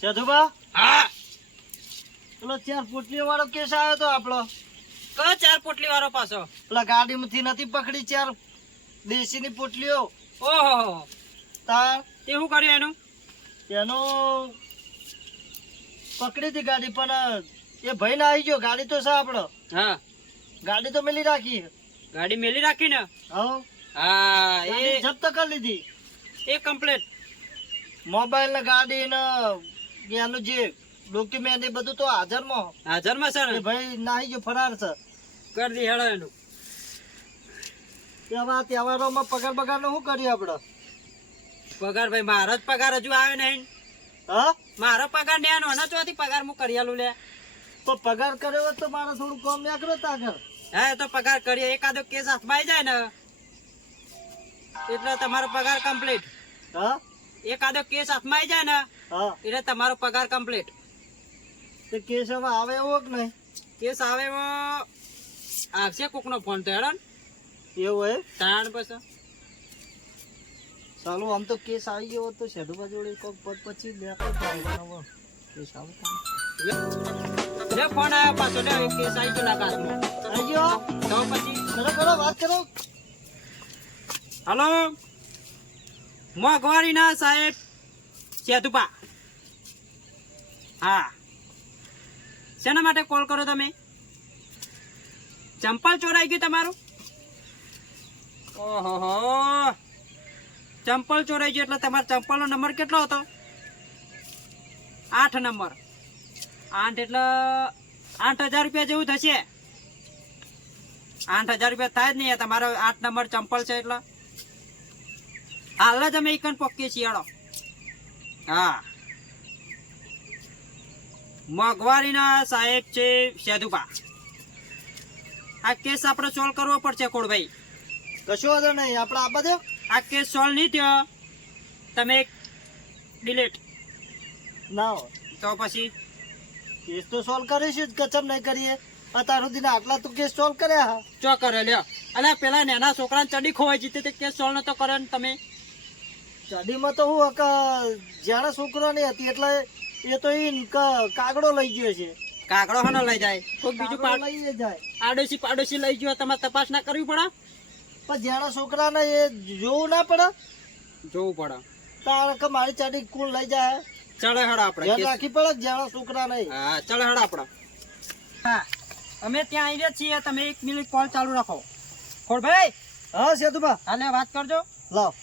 સાધુબા? હા. પેલો ચાર પોટલી વાળો કેસ આવ્યો તો આપણો. કયો ચાર પોટલી વાળો પાછો? પેલા ગાડીમાંથી નથી પકડી ચાર દેશીની પોટલીઓ. ઓહો. તાર તે શું કર્યું એનું? એનું પકડી હતી ગાડી પણ એ ભાઈ ના આવી ગયો. ગાડી તો છે આપણો. હા. ગાડી તો મેલી રાખી. ગાડી મેલી રાખી ને હા. હા એ જપ્ત કરી લીધી. એ કમ્પ્લેટ. મોબાઈલ ને ગાડી ને એનું જે ડોક્યુમેન્ટ એ બધું તો હાજરમાં. હાજરમાં છે ને? ભાઈ નાહી ગયો ફરાર છે. કરી દી હેડો એનું. તેવા તહેવારોમાં પગાર બગારનું શું કરીએ આપણે? પગાર ભાઈ મારો જ પગાર હજુ આવ્યો નહીં. હા? મારો પગાર ને આનો ચોથી પગાર હું કરી આલું લે. તો પગાર કર્યો તો મારે થોડું કોમ કરો આગળ હા તો પગાર કરીએ એકાદો કેસ હાથમાં આવી જાય ને. એટલે તમારો પગાર કમ્પ્લીટ હા? એકાદો કેસ હાથમાં આવી જાય ને એટલે તમારો પગાર કમ્પ્લીટ તે કેસ હવે આવે એવો કે નહીં? કેસ આવે એવો આવશે કોકનો ફોન તો હેડો એવું હે? તાણ પછી ચાલો આમ તો કેસ આવી ગયો તો શેઠુબા જોડે કોક પદ પછી લેતો કેસ આવે લે ફોન આવ્યો પાછો લે કેસ આવી ગયો લાગાતમાં આવી ગયો? તો પછી. કરો કરો વાત કરો. હલો? મોંઘવારીના સાહેબ સેતુપા હા. શેના માટે કોલ કરો તમે? ચંપલ ચોરાઈ ગયું તમારું? ઓહો ચંપલ ચોરાઈ ગયું એટલે તમારો ચંપલનો નંબર કેટલો હતો? આઠ નંબર. આઠ એટલે આઠ હજાર રૂપિયા જેવું થશે. આઠ હજાર રૂપિયા થાય જ નહીં તમારો આઠ નંબર ચંપલ છે એટલે. હાલ જ અમે એકન પોકીએ શિયાળો. હા. મોંઘવારીના સાહેબ છે સેદુપા આ કેસ આપણે સોલ્વ કરવો પડશે કોડભાઈ કશો વાંધો નહીં આપણે આ દે આ કેસ સોલ્વ નહીં થયો. તમે ડિલેટ ના. તો પછી? કેસ તો સોલ્વ કરીશું જ કચમ નહીં કરીએ. અત્યાર સુધી આટલા તો કેસ સોલ્વ કર્યા. હા ચો કરે લ્યો. અલ્યા પેલા નાના છોકરાને ચડી ખોવાઈ જીતે તે કેસ સોલ્વ નતો કરે ને તમે? ચાડીમાં તો હું કે જાણે છોકરો નહીં હતી એટલે એ તો એ કાગડો લઈ ગયો છે. કાગડો હનો લઈ જાય. કોઈક બીજું લઈ જાય. આડોશી પાડોશી લઈ ગયો તમારે તપાસ ના કરવી પડે? પણ જ્યારે છોકરાને એ જોવું ના પડે? જોવું પડે. તારે કે મારી ચાડી કોણ લઈ જાય? ચડે હડ આપણે ધ્યાન રાખી પડે જ્યારે છોકરા નહીં હા ચડે હડા આપણે. હા અમે ત્યાં આવી છીએ તમે એક મિનિટ કોલ ચાલુ રાખો. ખોડભાઈ! હા સેતુભા. હાલે વાત કરજો. લાવ.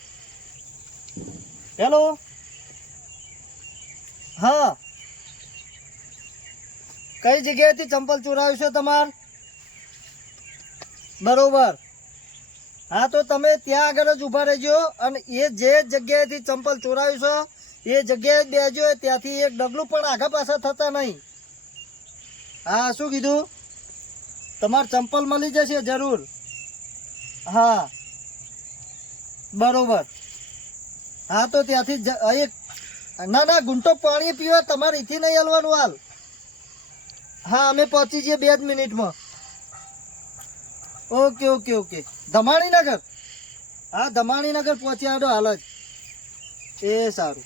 હેલો હા. કઈ જગ્યાએથી ચંપલ ચોરાવ્યું છે તમાર? બરોબર. હા, તો તમે ત્યાં આગળ જ ઊભા રહેજો અને એ જે જગ્યાએથી ચંપલ ચોરાયું છે, એ જગ્યાએ બેજો ત્યાંથી એક ડગલું પણ આગા પાછા થતા નહીં. હા, શું કીધું? તમારે ચંપલ મળી જશે જરૂર. હા. બરોબર. હા તો ત્યાંથી જ- એક ના ના ગુંટો પાણી પીવા તમારે અહીંથી નહીં હલવાનું હાલ. હા અમે પહોંચી જઈએ બે જ મિનિટમાં. Okay okay okay. ધમાણીનગર? હા ધમાણીનગર પહોંચી આવ્યો હાલ જ. એ સારું.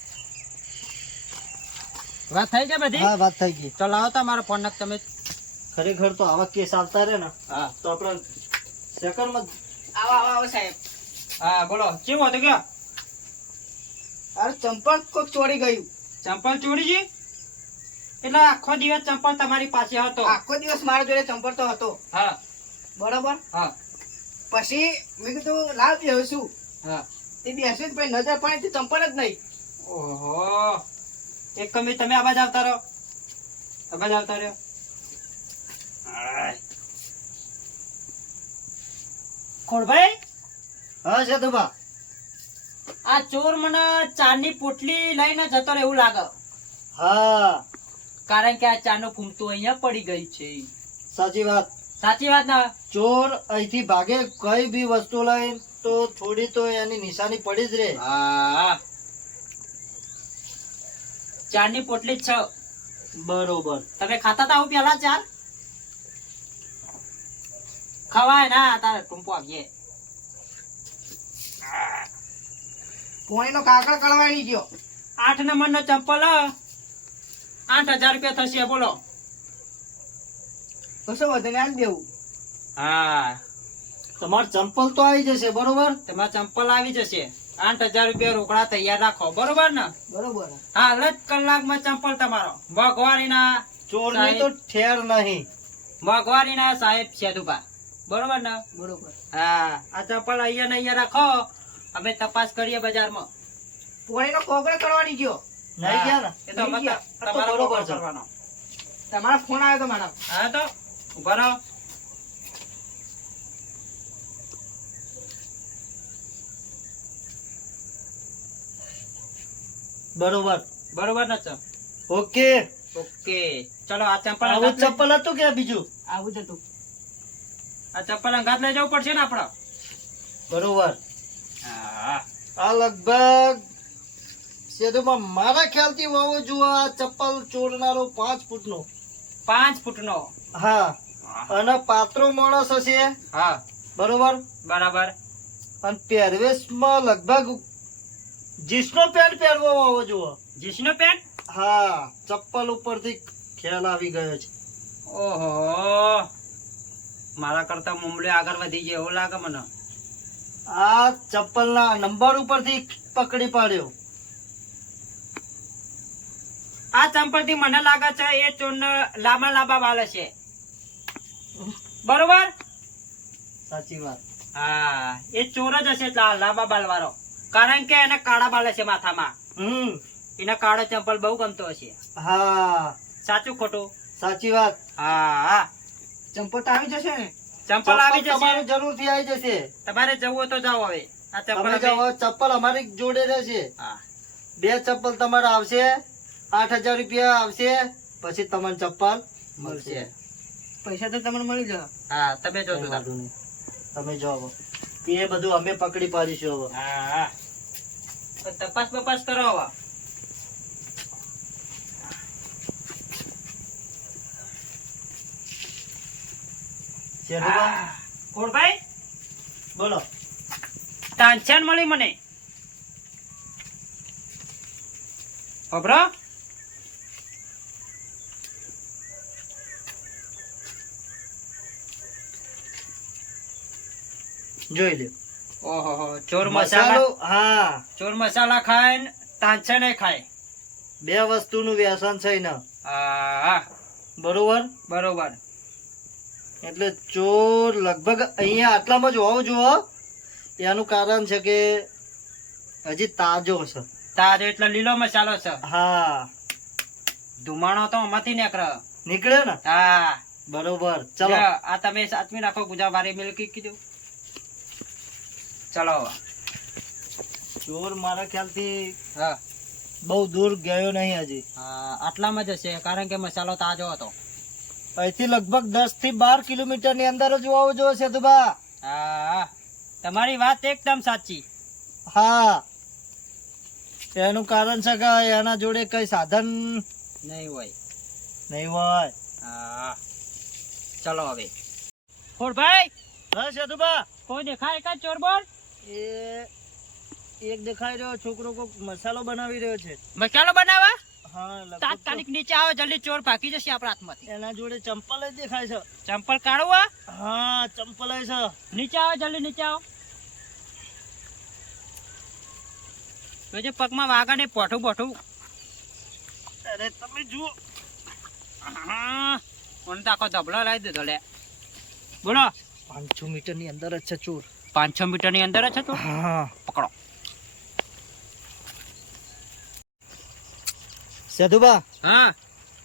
વાત થઈ ગઈ બધી? હા વાત થઈ ગઈ. તો લાવો તમારો ફોન નક તમે. ખરેખર તો આવા કેસ આવતા રહે ને હા. તો આપણે સેકન્ડમાં આવો આવો આવો સાહેબ. હા બોલો. કેમ હતું કયો અરે ચંપલ કોક ચોરી ગયું. ચંપલ ચોરી છે એટલે આખો દિવસ ચંપલ તમારી પાસે હતો. આખો દિવસ મારા જોડે ચંપલ તો હતો. હા. બરોબર? હા. પછી મેં કીધું લાવ બેસું હા. એ બેસ્યું જ પછી નજર પાણી થી ચંપલ જ નહીં. ઓહો. એક કમી તમે અવાજ આવતા રહો. અવાજ આવતા રહ્યો. ખોડભાઈ હા સેતુભા આ ચોર મને ચાની પોટલી લઈને જતો રહે એવું લાગે. હા. કારણ કે આ ચાનો ફૂમતું અહીંયા પડી ગઈ છે. સાચી વાત. સાચી વાત ના? ચોર અહીંથી ભાગે કઈ બી વસ્તુ લઈ તો થોડી તો એની નિશાની પડી જ રે. હા. ચારની પોટલી છ. બરોબર. તમે ખાતા તા હું પેલા ચાર? ખવાય ના તારે ટૂંપો આપીએ. પોણીનો કાગળ કળવાણી ગયો આઠ નંબર નો ચંપલ આઠ હજાર રૂપિયા થશે બોલો. કશો વધુ આજ દેવું. હા. તમારે ચંપલ તો આવી જશે બરોબર? તમારા ચંપલ આવી જશે. આઠ હજાર રૂપિયા રોકડા તૈયાર રાખો બરોબર ને? બરોબર. હા જ કલાકમાં ચંપલ તમારો. મોંઘવારીના ચોર તો ઠેર નહીં. મોંઘવારીના સાહેબ સેતુભા બરોબર ને? બરોબર. હા. આ ચંપલ અહીંયા ને અહીંયા રાખો. અમે તપાસ કરીએ બજારમાં. પોણીનો કોકડો કરવાની ગયો. નહીં ગયા ને. એ તો તમારો બરોબર છે. કરવાનો. તમારો ફોન આવ્યો તો મારા. હા તો ઊભા રહો. બરોબર. બરોબર ને છે ઓકે. ઓકે. ચલો આ ચંપલ આવું ચપ્પલ હતું કે બીજું? આવું જ હતું. આ ચપ્પલ અંગાત લઈ જવું પડશે ને આપડે બરોબર. આ લગભગ સેતુમાં મારા ખ્યાલથી વાવો જુઓ આ ચપ્પલ ચોરનારો પાંચ ફૂટનો. પાંચ ફૂટનો? હા. અને પાત્રો માણસ હશે. હા. બરોબર? બરાબર. અને પહેરવેશમાં લગભગ જીસનો પેન્ટ પહેરવો વાવો જુઓ જીસનો પેન્ટ? હા. ચપ્પલ ઉપરથી ખ્યાલ આવી ગયો છે. ઓહો. મારા કરતા મુંબળી આગળ વધી ગયો એવું લાગે મને. આ ચપ્પલના નંબર ઉપરથી પકડી પાડ્યો. આ ચંપલથી મને લાગે છે એ ચોર લાંબા લાંબા વાળે છે. બરોબર? સાચી વાત. હા એ ચોર જ હશે લાંબા બાલ વાળો કારણ કે એને કાળા બાલે છે માથામાં. હમ. એને કાળો ચંપલ બહુ ગમતો હશે. હા. સાચું ખોટું? સાચી વાત. હા હા. ચંપલ તો આવી જશે ને? ચંપલ આવી જશે. તમારું જરૂરથી આવી જશે. તમારે જવું તો જાઓ હવે. આ ચંપલ જાઓ ચપ્પલ અમારી જોડે રહેશે. બે ચપ્પલ તમારે આવશે આઠ હજાર રૂપિયા આવશે પછી તમને ચપ્પલ મળશે. પૈસા તો તમને મળી જશે. હા તમે. વાંધો તમે જાઓ એ બધું અમે પકડી પાડીશું હવે. હા હા. તો તપાસ બપાસ કરો હવે. શેઠુભા, કોણભાઈ? બોલો. તાંછાન મળી મને. ખબરો જોઈ લે ઓહો ચોર મસાલો હા. ચોર મસાલા ખાય ને તાંછા નહીં ખાય. બે વસ્તુનું વ્યસન છે ને હા. બરોબર? બરોબર. એટલે ચોર લગભગ અહીંયા આટલામાં જ હોવો જુઓ એનું કારણ છે કે હજી તાજો છે. તાજો એટલે લીલો મસાલો છે. હા. ધુમાણો તો આમાંથી નીકળે. નીકળ્યો ને? હા. બરોબર. ચલો. આ તમે સાચવી નાખો ગુજા વારી મિલકી કીધું. ચલો ચોર મારા ખ્યાલથી હા. બહુ દૂર ગયો નહીં હજી. હા, આટલામાં જ હશે કારણ કે મસાલો તાજો હતો. અહીંથી લગભગ દસથી બાર કિલોમીટરની અંદર જ હોવો જોઈએ સેતુભા. હા તમારી વાત એકદમ સાચી. હા. એનું કારણ છે કે એના જોડે કઈ સાધન નહીં હોય. નહીં હોય. હા. ચલો હવે. ફોડભાઈ હા સેતુભા. કોઈ દેખાય કા ચોર બોલ એ એક દેખાઈ રહ્યો છોકરો કોક મસાલો બનાવી રહ્યો છે. મસાલો બનાવવા? તાત્કાલિક નીચે આવો જલ્દી ચોર ભાગી જશે આપણા હાથમાંથી. એના જોડે ચંપલ જ દેખાય છે. ચંપલ કાઢવા હા. ચંપલ છે. નીચે આવો જલ્દી નીચે આવો. જોજે પગમાં વાઘા ને પોઠું પોઠું અરે તમે જુઓ. હા તો આખો ધબળો લાવી દીધો લે. બોલો. પાંચસો મીટરની અંદર જ છે ચોર. પાંચસો મીટરની અંદર જ છે તો હા. પકડો. સેતુભા હા.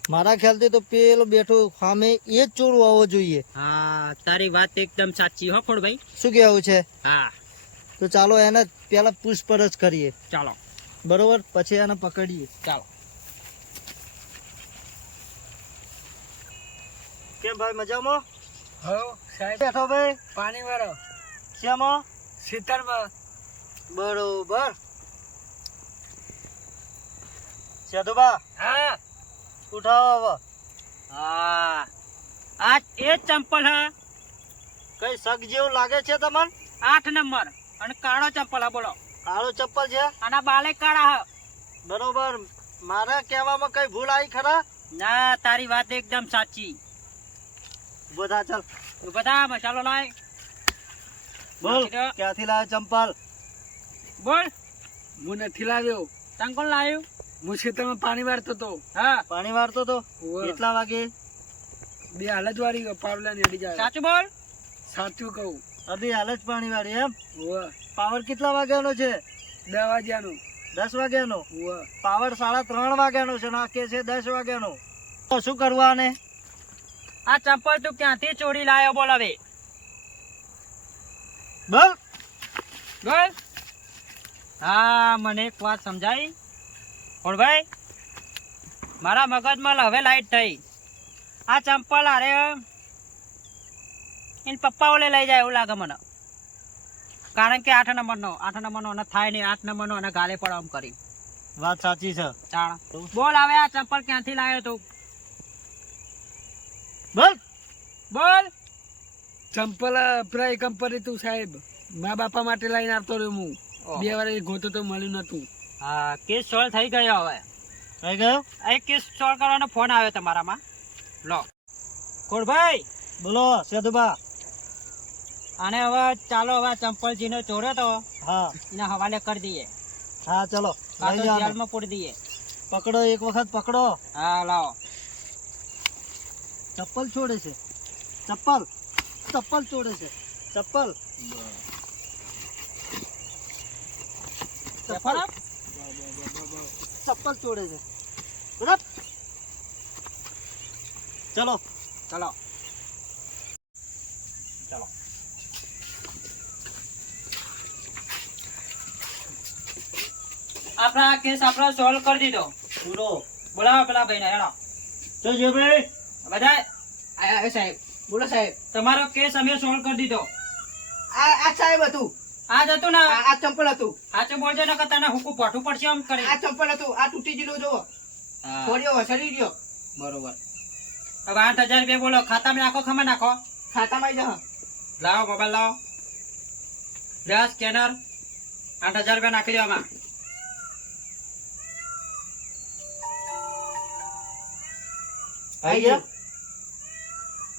મારા ખ્યાલથી તો પેલો બેઠો સામે એ જ ચોર હોવો જોઈએ. હા તારી વાત એકદમ સાચી હો ફોડભાઈ શું કહેવું છે? હા. તો ચાલો એને પેલા પૂછપરછ કરીએ. ચાલો. બરોબર? પછી એને પકડીએ. ચાલો. કેમ ભાઈ મજામાં? હો સાહેબ. બેઠો ભાઈ? પાણી વાળો શેમાં? સિત્તેરમાં બરોબર. સેતુભા હા. ઉઠાવો હવે. હા. આ એ ચંપલ હા. કઈ સગ જેવું લાગે છે તમને? આઠ નંબર. અને કાળો ચંપલ હા બોલો. કાળો ચંપલ છે? આના બાલે કાળા હા. બરોબર. મારા કહેવામાં કઈ ભૂલ આવી ખરા? ના તારી વાત એકદમ સાચી. બધા ચાલ. બધા મસાલો લાય. બોલ ક્યાંથી લાવ્યો ચંપલ? બોલ. હું નથી લાવ્યો. તને કોણ લાવ્યું હું ખેતરમાં પાણી વાળતો તો. હા. પાણી વાળતો તો? કેટલા વાગે? બે હાલત વાળી પાવલા ને અડી જાય. સાચું બોલ. સાચું કહું. અભી હાલત પાણી વાળી એમ પાવર કેટલા વાગ્યાનો છે? દસ વાગ્યાનો. દસ વાગ્યાનો. પાવર સાડા ત્રણ વાગ્યાનો છે નાખે છે દસ વાગ્યાનો? તો શું કરવા ને આ ચંપલ તું ક્યાંથી ચોરી લાયો બોલ હવે? બોલ. બોલ. હા મને એક વાત સમજાઈ કોણ ભાઈ મારા મગજમાં હવે લાઈટ થઈ. આ ચંપલ અરે એને પપ્પા ઓલે લઈ જાય એવું લાગે મને. કારણ કે આઠ નંબરનો આઠ નંબરનો અને થાય નહીં આઠ નંબરનો અને ગાલે પણ આમ કરી. વાત સાચી છે. ચાણ. બોલ હવે આ ચંપલ ક્યાંથી લાવ્યો તું? બોલ. બોલ. ચંપલ પ્રાય કંપની તું સાહેબ. મા બાપા માટે લઈને આવતો રહ્યો હું. બે વાર ગોતો તો મળ્યું નતું. હા કેસ સોલ્વ થઈ ગયો હવે. થઈ ગયો? એક કેસ સોલ્વ કરવાનો ફોન આવ્યો તમારામાં. લો. કોળભાઈ બોલો સેદુબા અને હવે ચાલો હવે ચંપલજીનો ચોર્યો તો હા. એને હવાલે કરી દઈએ. હા ચલો જેલમાં પૂરી દઈએ. પકડો એક વખત પકડો. હા લાવો ચપ્પલ છોડે છે. ચપ્પલ. ચપ્પલ છોડે છે. ચપ્પલ. ચપ્પલ? ચપ્પલ તોડે છે. ચલો. ચલો. ચલો. આપણા આ કેસ આપણે સોલ્વ કરી દીધો. પૂરો. બોલાવો પેલા ભાઈને હેડો. તો જો ભાઈ બધા સાહેબ. બોલો સાહેબ. તમારો કેસ અમે સોલ્વ કરી દીધો. આ આ સાહેબ હતું. આ જતું હતું ને? આ ચંપલ હતું. આ ચંપલ જો નકર તને હુકુ પાઠું પડશે એમ કરી. ચંપલ હતું. આ તૂટી ગયેલું જો હા, છોડ્યો વસડી ગયો. બરોબર. હવે આઠ હજાર રૂપિયા બોલો. ખાતામાં નાખો ખમા નાખો. ખાતામાં જા લાવો મોબાઈલ લાવો. લે સ્કેનર. આઠ હજાર રૂપિયા નાખી દો આમાં. આઈ ગયા?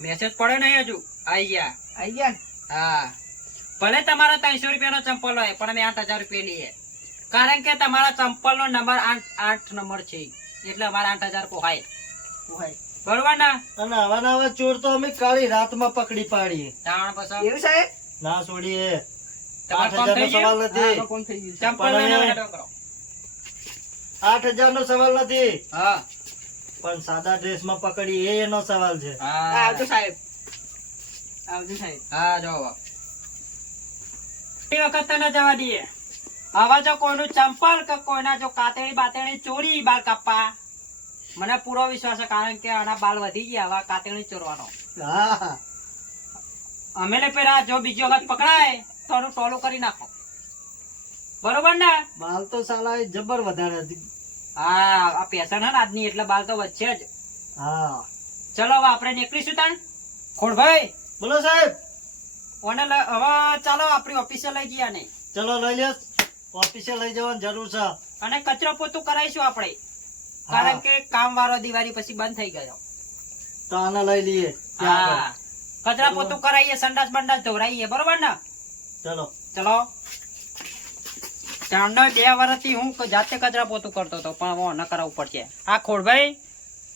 મેસેજ પડે નહીં હજુ? આઈ ગયા. આઈ ગયા હા. ભલે તમારા ત્રણસો રૂપિયાનો ચંપલ હોય પણ અમે આઠ હજાર રૂપિયા લઈએ. કારણ કે તમારા ચંપલ નો નંબર આઠ આઠ નંબર છે. એટલે અમારા આઠ હજાર પોહાય. બરોબર ના? અને આવા નવા ચોર તો અમે કાળી રાતમાં પકડી પાડીએ. ત્રણ પછી? એવું સાહેબ ના છોડીએ. આઠ હજાર નો સવાલ નથી. ચંપલ. આઠ હજાર નો સવાલ નથી. હા. પણ સાદા ડ્રેસમાં પકડી એ એનો સવાલ છે. આવજો સાહેબ. આવજો સાહેબ. હા જો એ વખત ના જવા દઈએ. હવે જો કોઈનું ચંપલ કે કોઈના જો કાતેડી બાતેડી ચોરી બાલ કાપવા મને પૂરો વિશ્વાસ છે કારણ કે આના બાલ વધી ગયા હવે કાતેડી ચોરવાનો. અમે ને પેલા જો બીજી વખત પકડાય તો આનું ટોલું કરી નાખો. બરોબર ને? બાલ તો સાલા જબર વધારે હતી. હા આ પેશન હે ને આજની એટલે બાલ તો વચ્ચે જ. હા. ચલો હવે આપણે નીકળીશું તાણ. ખોડભાઈ બોલો સાહેબ. ઓને લ- હવે ચાલો આપણી ઓફિસે લઈ ગયા ને. ચલો લઈ લ્યો ઓફિસે લઈ જવાની જરૂર છે. અને કચરો પોતું કરાવીશું આપણે. કારણ કે કામ વાળો દિવાળી પછી બંધ થઈ ગયો. તો આને લઈ લઈએ. હા. કચરા પોતું કરાવીએ સંડાસ બંડાસ ધોરાઈએ બરોબર ને? ચલો. ચલો. ચાંદો બે વર્ષથી હું જાતે કચરા પોતું કરતો હતો પણ ન કરાવવું પડશે આ ખોડભાઈ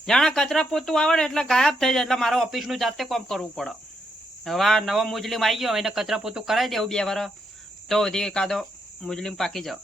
જાણે કચરા પોતું આવે ને એટલે ગાયબ થઈ જાય એટલે મારે ઓફિસનું જાતે કામ કરવું પડે. હવે નવો મુજલીમ આવી ગયો એને કચરા પોતું કરાવી દેવું બે વાર. તો હજી એકાદો મુજલીમ પાકી જાવ.